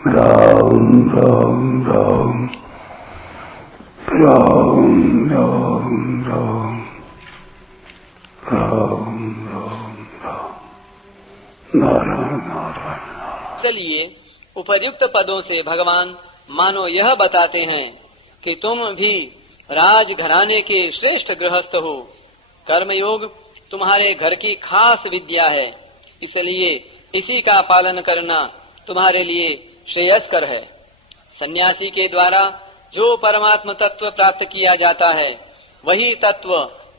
राम राम राम राम राम राम राम राम राम नारायण नारायण। चलिए उपर्युक्त पदों से भगवान मानो यह बताते हैं कि तुम भी राजघराने के श्रेष्ठ गृहस्थ हो। कर्मयोग तुम्हारे घर की खास विद्या है, इसलिए इसी का पालन करना तुम्हारे लिए श्रेयस्कर है। सन्यासी के द्वारा जो परमात्म तत्व प्राप्त किया जाता है, वही तत्व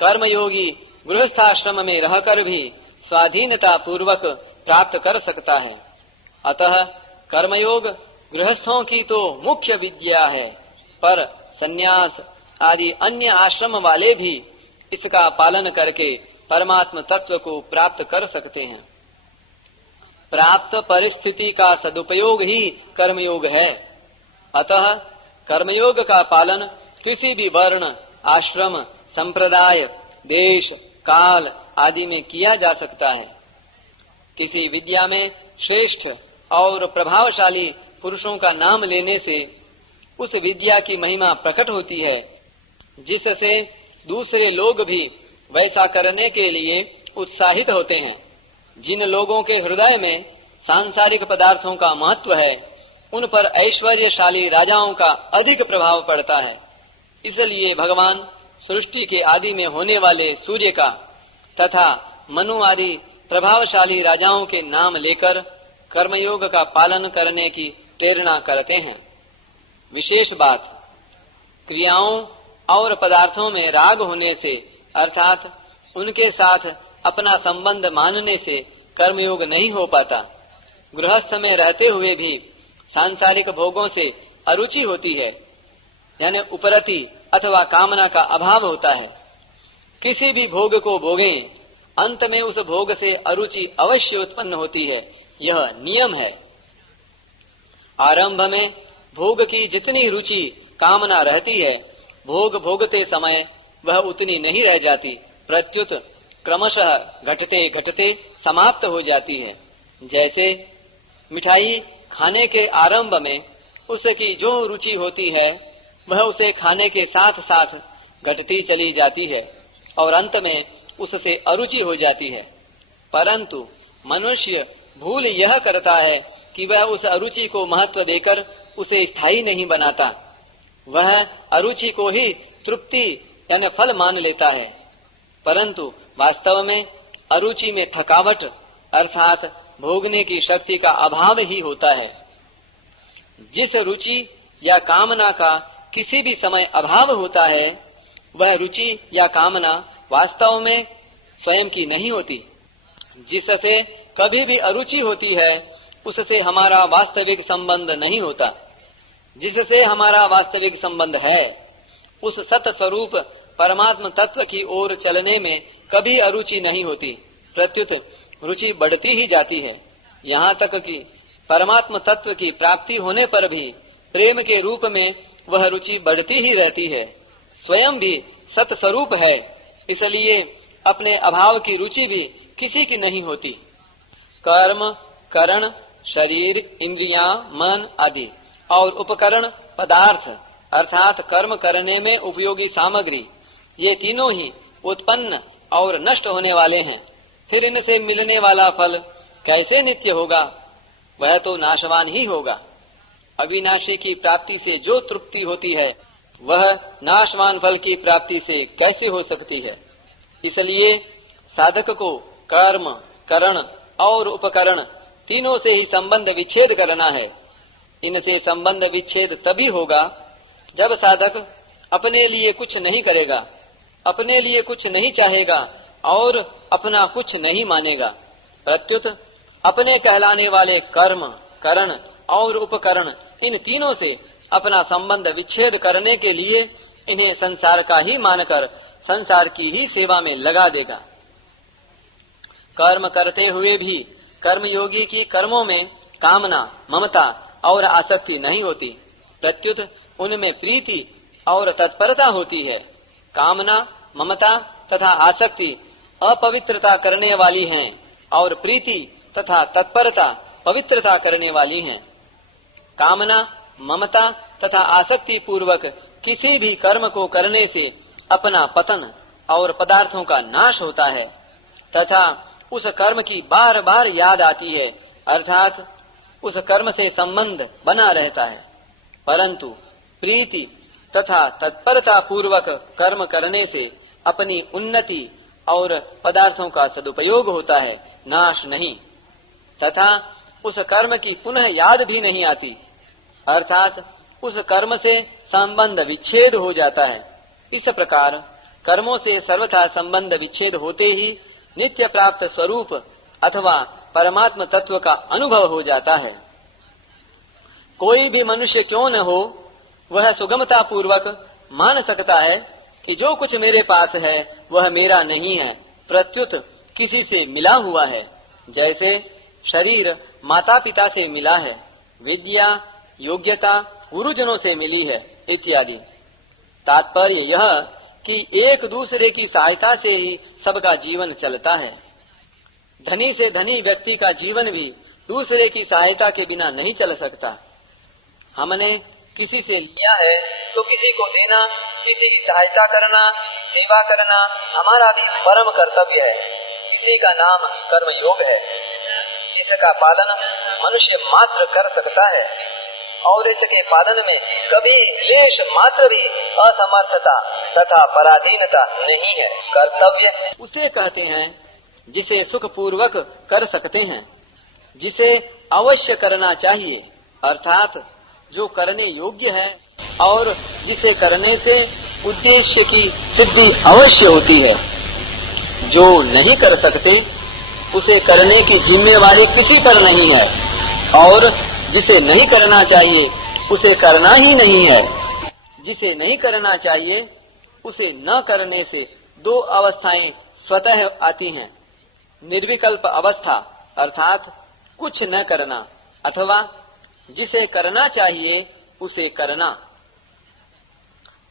कर्मयोगी गृहस्थाश्रम में रहकर भी स्वाधीनता पूर्वक प्राप्त कर सकता है। अतः कर्मयोग गृहस्थों की तो मुख्य विद्या है, पर सन्यास आदि अन्य आश्रम वाले भी इसका पालन करके परमात्म तत्व को प्राप्त कर सकते हैं। प्राप्त परिस्थिति का सदुपयोग ही कर्मयोग है। अतः कर्मयोग का पालन किसी भी वर्ण, आश्रम, संप्रदाय, देश, काल आदि में किया जा सकता है। किसी विद्या में श्रेष्ठ और प्रभावशाली पुरुषों का नाम लेने से उस विद्या की महिमा प्रकट होती है, जिससे दूसरे लोग भी वैसा करने के लिए उत्साहित होते हैं। जिन लोगों के हृदय में सांसारिक पदार्थों का महत्व है, उन पर ऐश्वर्यशाली राजाओं का अधिक प्रभाव पड़ता है। इसलिए भगवान सृष्टि के आदि में होने वाले सूर्य का तथा मनु आदि प्रभावशाली राजाओं के नाम लेकर कर्मयोग का पालन करने की प्रेरणा करते हैं। विशेष बात, क्रियाओं और पदार्थों में राग होने से अर्थात उनके साथ अपना संबंध मानने से कर्मयोग नहीं हो पाता। गृहस्थ में रहते हुए भी सांसारिक भोगों से अरुचि होती है, यानी उपरति अथवा कामना का अभाव होता है। किसी भी भोग को भोगें, अंत में उस भोग से अरुचि अवश्य उत्पन्न होती है, यह नियम है। आरंभ में भोग की जितनी रुचि कामना रहती है, भोग भोगते समय वह उतनी नहीं रह जाती, प्रत्युत क्रमशः घटते घटते समाप्त हो जाती है। जैसे मिठाई खाने के आरंभ में उसकी जो रुचि होती है, वह उसे खाने के साथ साथ घटती चली जाती है और अंत में उससे अरुचि हो जाती है। परंतु मनुष्य भूल यह करता है कि वह उस अरुचि को महत्व देकर उसे स्थायी नहीं बनाता। वह अरुचि को ही तृप्ति यानी फल मान लेता है, परंतु वास्तव में अरुचि में थकावट अर्थात भोगने की शक्ति का अभाव ही होता है। जिस रुचि या कामना का किसी भी समय अभाव होता है, वह रुचि या कामना वास्तव में स्वयं की नहीं होती। जिससे कभी भी अरुचि होती है, उससे हमारा वास्तविक संबंध नहीं होता। जिससे हमारा वास्तविक संबंध है, उस सत स्वरूप परमात्म तत्व की ओर चलने में कभी अरुचि नहीं होती, प्रत्युत रुचि बढ़ती ही जाती है। यहाँ तक कि परमात्म तत्व की प्राप्ति होने पर भी प्रेम के रूप में वह रुचि बढ़ती ही रहती है। स्वयं भी सत स्वरूप है, इसलिए अपने अभाव की रुचि भी किसी की नहीं होती। कर्म, करण, शरीर, इंद्रियां, मन आदि और उपकरण पदार्थ अर्थात कर्म करने में उपयोगी सामग्री, ये तीनों ही उत्पन्न और नष्ट होने वाले हैं। फिर इनसे मिलने वाला फल कैसे नित्य होगा? वह तो नाशवान ही होगा। अविनाशी की प्राप्ति से जो तृप्ति होती है, वह नाशवान फल की प्राप्ति से कैसे हो सकती है? इसलिए साधक को कर्म, करण और उपकरण तीनों से ही संबंध विच्छेद करना है। इनसे संबंध विच्छेद तभी होगा जब साधक अपने लिए कुछ नहीं करेगा, अपने लिए कुछ नहीं चाहेगा और अपना कुछ नहीं मानेगा। प्रत्युत अपने कहलाने वाले कर्म, करण और उपकरण इन तीनों से अपना संबंध विच्छेद करने के लिए इन्हें संसार का ही मानकर संसार की ही सेवा में लगा देगा। कर्म करते हुए भी कर्मयोगी की कर्मों में कामना, ममता और आसक्ति नहीं होती, प्रत्युत उनमें प्रीति और तत्परता होती है। कामना, ममता तथा आसक्ति अपवित्रता करने वाली हैं और प्रीति तथा तत्परता पवित्रता करने वाली हैं। कामना, ममता तथा आसक्ति पूर्वक किसी भी कर्म को करने से अपना पतन और पदार्थों का नाश होता है तथा उस कर्म की बार बार याद आती है, अर्थात उस कर्म से संबंध बना रहता है। परंतु प्रीति तथा तत्परता पूर्वक कर्म करने से अपनी उन्नति और पदार्थों का सदुपयोग होता है, नाश नहीं, तथा उस कर्म की पुनः याद भी नहीं आती, अर्थात उस कर्म से संबंध विच्छेद हो जाता है। इस प्रकार कर्मों से सर्वथा संबंध विच्छेद होते ही नित्य प्राप्त स्वरूप अथवा परमात्म तत्व का अनुभव हो जाता है। कोई भी मनुष्य क्यों न हो, वह सुगमता पूर्वक मान सकता है कि जो कुछ मेरे पास है वह मेरा नहीं है, प्रत्युत किसी से मिला हुआ है। जैसे शरीर माता पिता से मिला है, विद्या योग्यता गुरुजनों से मिली है इत्यादि। तात्पर्य यह कि एक दूसरे की सहायता से ही सबका जीवन चलता है। धनी से धनी व्यक्ति का जीवन भी दूसरे की सहायता के बिना नहीं चल सकता। हमने किसी से लिया है तो किसी को देना, किसी की सहायता करना, सेवा करना हमारा भी परम कर्तव्य है। इसी का नाम कर्मयोग है, जिसका पालन मनुष्य मात्र कर सकता है और इसके पालन में कभी लेश मात्र भी असमर्थता तथा पराधीनता नहीं है। कर्तव्य उसे कहते हैं जिसे सुख पूर्वक कर सकते हैं, जिसे अवश्य करना चाहिए, अर्थात जो करने योग्य है और जिसे करने से उद्देश्य की सिद्धि अवश्य होती है। जो नहीं कर सकते उसे करने की जिम्मेवारी किसी पर नहीं है और जिसे नहीं करना चाहिए उसे करना ही नहीं है। जिसे नहीं करना चाहिए उसे न करने से दो अवस्थाएं स्वतः आती हैं, निर्विकल्प अवस्था अर्थात कुछ न करना, अथवा जिसे करना चाहिए उसे करना।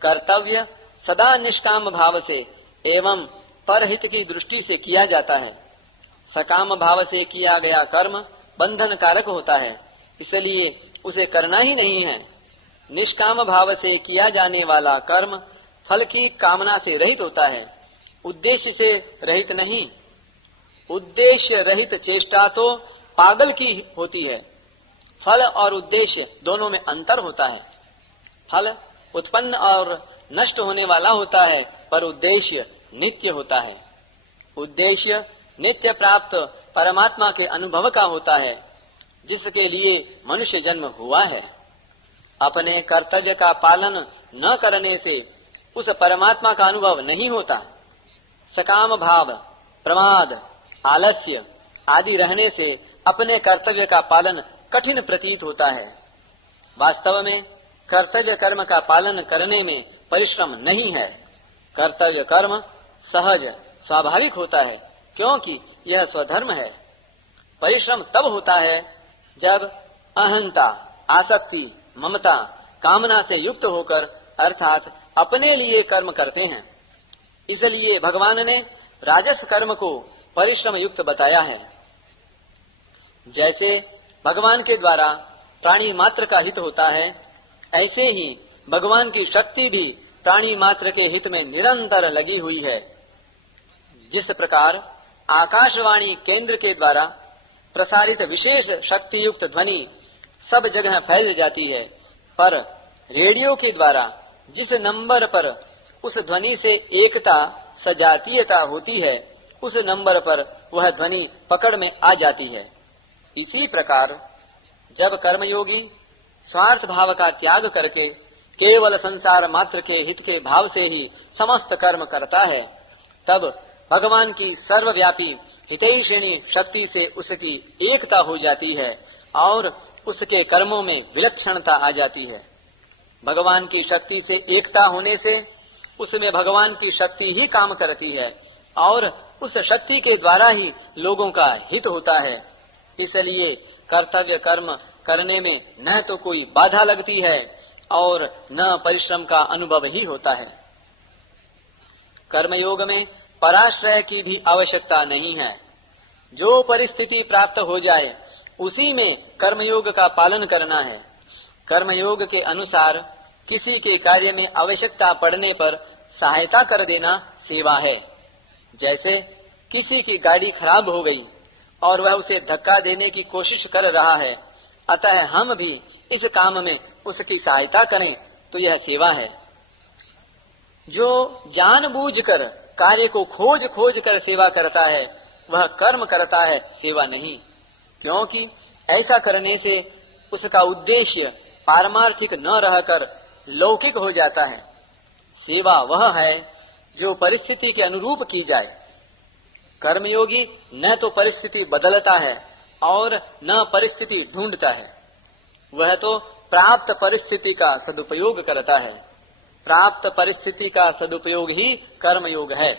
कर्तव्य सदा निष्काम भाव से एवं परहित की दृष्टि से किया जाता है। सकाम भाव से किया गया कर्म बंधन कारक होता है, इसलिए उसे करना ही नहीं है। निष्काम भाव से किया जाने वाला कर्म फल की कामना से रहित होता है, उद्देश्य से रहित नहीं। उद्देश्य रहित चेष्टा तो पागल की होती है। फल और उद्देश्य दोनों में अंतर होता है। फल उत्पन्न और नष्ट होने वाला होता है, पर उद्देश्य नित्य होता है। उद्देश्य नित्य प्राप्त परमात्मा के अनुभव का होता है, जिसके लिए मनुष्य जन्म हुआ है। अपने कर्तव्य का पालन न करने से उस परमात्मा का अनुभव नहीं होता। सकाम भाव, प्रमाद, आलस्य आदि रहने से अपने कर्तव्य का पालन कठिन प्रतीत होता है। वास्तव में कर्तव्य कर्म का पालन करने में परिश्रम नहीं है। कर्तव्य कर्म सहज स्वाभाविक होता है, क्योंकि यह स्वधर्म है। परिश्रम तब होता है जब अहंता, आसक्ति, ममता, कामना से युक्त होकर अर्थात अपने लिए कर्म करते हैं। इसलिए भगवान ने राजस कर्म को परिश्रम युक्त बताया है। जैसे भगवान के द्वारा प्राणी मात्र का हित होता है, ऐसे ही भगवान की शक्ति भी प्राणी मात्र के हित में निरंतर लगी हुई है। जिस प्रकार आकाशवाणी केंद्र के द्वारा प्रसारित विशेष शक्ति युक्त ध्वनि सब जगह फैल जाती है, पर रेडियो के द्वारा जिस नंबर पर उस ध्वनि से एकता सजातीयता होती है, उस नंबर पर वह ध्वनि पकड़ में आ जाती है। इसी प्रकार जब कर्मयोगी स्वार्थ भाव का त्याग करके केवल संसार मात्र के हित के भाव से ही समस्त कर्म करता है, तब भगवान की सर्वव्यापी हितैषिणी शक्ति से उसकी एकता हो जाती है और उसके कर्मों में विलक्षणता आ जाती है। भगवान की शक्ति से एकता होने से उसमें भगवान की शक्ति ही काम करती है और उस शक्ति के द्वारा ही लोगों का हित होता है। इसलिए कर्तव्य कर्म करने में न तो कोई बाधा लगती है और न परिश्रम का अनुभव ही होता है। कर्मयोग में पराश्रय की भी आवश्यकता नहीं है। जो परिस्थिति प्राप्त हो जाए उसी में कर्मयोग का पालन करना है। कर्मयोग के अनुसार किसी के कार्य में आवश्यकता पड़ने पर सहायता कर देना सेवा है। जैसे किसी की गाड़ी खराब हो गई और वह उसे धक्का देने की कोशिश कर रहा है, अतः हम भी इस काम में उसकी सहायता करें तो यह सेवा है। जो जानबूझकर कार्य को खोज खोज कर सेवा करता है वह कर्म करता है, सेवा नहीं, क्योंकि ऐसा करने से उसका उद्देश्य पारमार्थिक न रहकर लौकिक हो जाता है। सेवा वह है जो परिस्थिति के अनुरूप की जाए। कर्मयोगी न तो परिस्थिति बदलता है और न परिस्थिति ढूंढता है, वह तो प्राप्त परिस्थिति का सदुपयोग करता है। प्राप्त परिस्थिति का सदुपयोग ही कर्मयोग है।